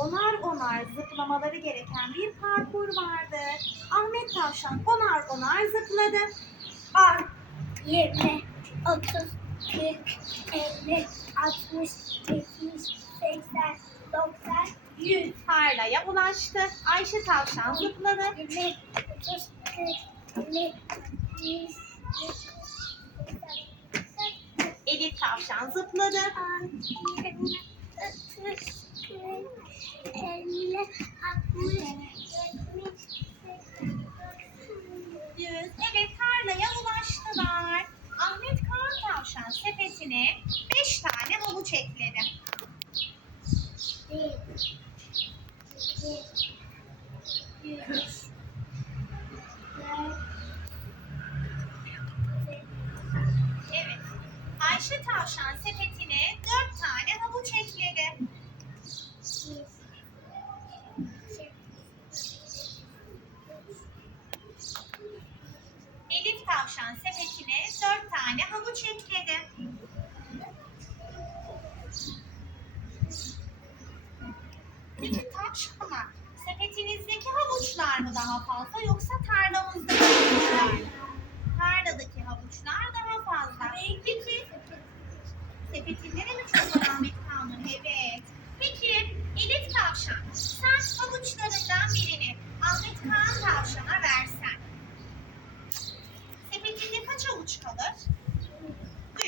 onar onar zıplamaları gereken bir parkur vardı. Ahmet Tavşan onar onar zıpladı. 10, 20, 30, 40, 50, 60, 70, 80, 90, 100. Tarlaya ulaştı. Ayşe Tavşan zıpladı. 20, 30, 40, 50, 100, 80, Elif Tavşan zıpladı. 10, 20, 30, 40, 50, 60, 70, 80, Yüz. Evet tarlaya ulaştılar. Ahmet Kaan Tavşan sepetine beş tane havuç ekledi. 1, 2, 3, 4, Evet. Ayşe Tavşan sepetine dört tane havuç ekledi. Elif Tavşan sepetine dört tane havuç ekledi. Peki tavşanlar, sepetinizdeki havuçlar mı daha fazla yoksa tarlamızdaki havuçlar mı? Tarladaki havuçlar daha fazla. Peki, sepetinde de mi çok alamet kalmış? Evet. Peki, Elif Tavşan, sen havuçlarından birini Ahmet Kaan Tavşan'a versen. Sepetinde kaç havuç kalır?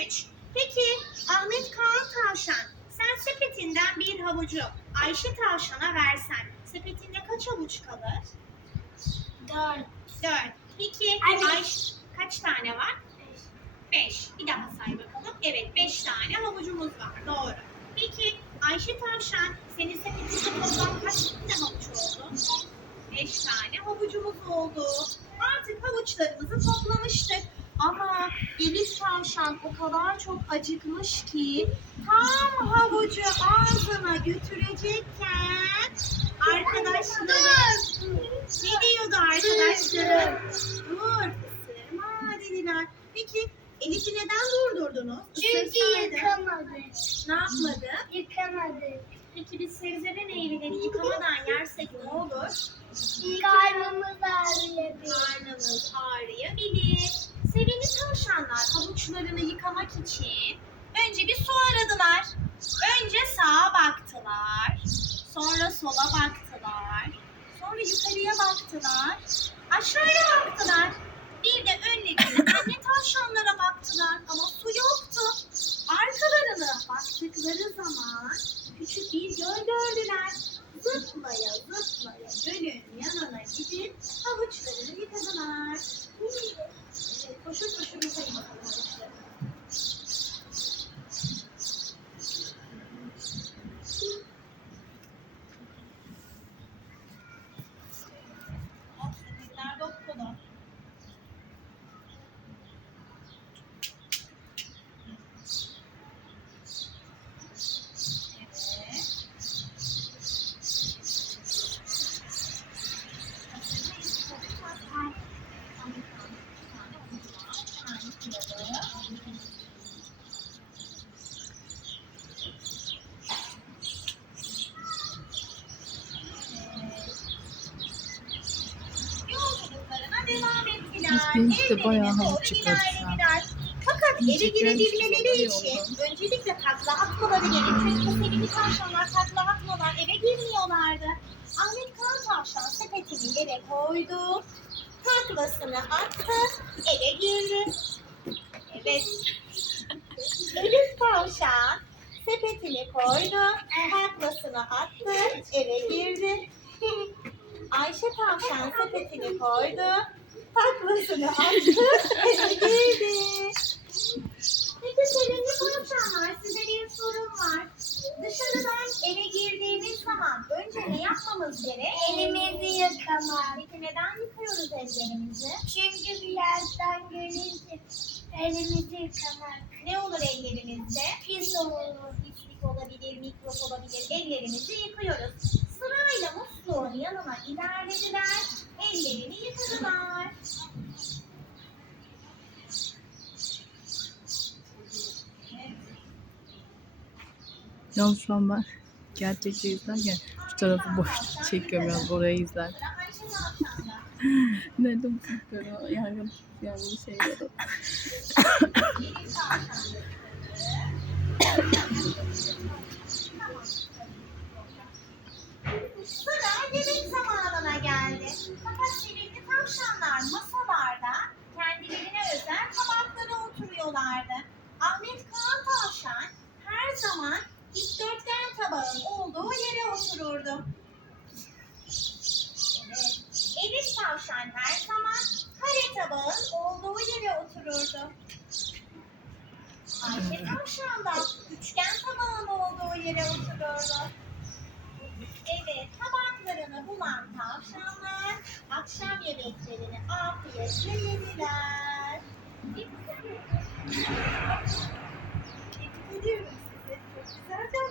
Üç. Peki Ahmet Kaan Tavşan sen sepetinden bir havucu Ayşe Tavşan'a versen sepetinde kaç havuç kalır? 4, Dört. Peki Anne. Ayşe kaç tane var? Beş. Bir daha say bakalım. Evet beş tane havucumuz var. Doğru. Peki Ayşe Tavşan senin sepetinde toplam kaç tane havuç oldu? Beş tane havucumuz oldu. Artık havuçlarımızı toplamıştık. Ama Elif Tavşan o kadar çok acıkmış ki tam havucu ağzına götürecekken durdurdunuz? Çünkü Isırsaydı. yıkamadı. Ne yapmadı? Yıkamadı. Peki biz sebze ve meyveleri yıkamadan yersek ne olur? Karnımız ağrıyabilir. Karnımız ağrıyabilir. Sevimli tavşanlar havuçlarını yıkamak için önce bir su aradılar. Önce sağa baktılar. Sonra sola baktılar. Sonra yukarıya baktılar. Aşağıya baktılar. Bir de önlerine anne tavşanlara baktılar ama su yoktu. Arkalarına baktıkları zaman küçük bir göl gördüler. Zıplaya zıplaya gölün yanına gidip havuçlarını yıkadılar. Evet, koşur koşur yıkayın bakalım havuçlarını. Bak, sepetler dop dolu. Evet. Yolculuklarına devam ettiler. Evlerine bayağı çıkardık şu an. Fakat eve girebilmeleri için öncelikle takla atmaları gerek. Çünkü sevimli tavşanlar takla atmadan eve girmiyorlardı. Ahmet Kaan tavşan sepetini yere koydu. Taklasını attı. Eve girdi. Evet. Elif tavşan sepetini koydu. Taklasını attı. Eve girdi. Ayşe tavşan sepetini koydu. Taklasını attı. Eve girdi. Peki sevimli tavşanlar size bir sorum var. Dışarıdan eve girdiğimiz zaman önce ne yapmamız gerek? Elimizi yıkamak. Peki neden yıkıyoruz ellerimizi? Çünkü bir yerden gelince elimizi yıkamak. Ne olur ellerimizde? Pis olur. Pislik olabilir, mikrop olabilir. Ellerimizi yıkıyoruz. Sırayla musluğun yanına ilerlediler. Ellerini yıkadılar. Yalnız şu an ben izlerken şu tarafı boş çekiyorum biraz orayı izler. Nerede bu çocukları? Yangın, yangın şeyleri. Sıra yemek zamanına geldi. Fakat sevimli tavşanlar masalarda kendilerine özel tabaklara oturuyorlardı. Ahmet Kaan tavşan her zaman dikdörtgen tabağın olduğu yere otururdu. Evet. Tavşan her zaman kare tabağın olduğu yere otururdu. Ayşe tavşan da üçgen tabağın olduğu yere otururdu. Evet, tabaklarını bulan tavşanlar akşam yemeklerini afiyetle yediler. Tebrik ediyorum sizi. Çok güzel.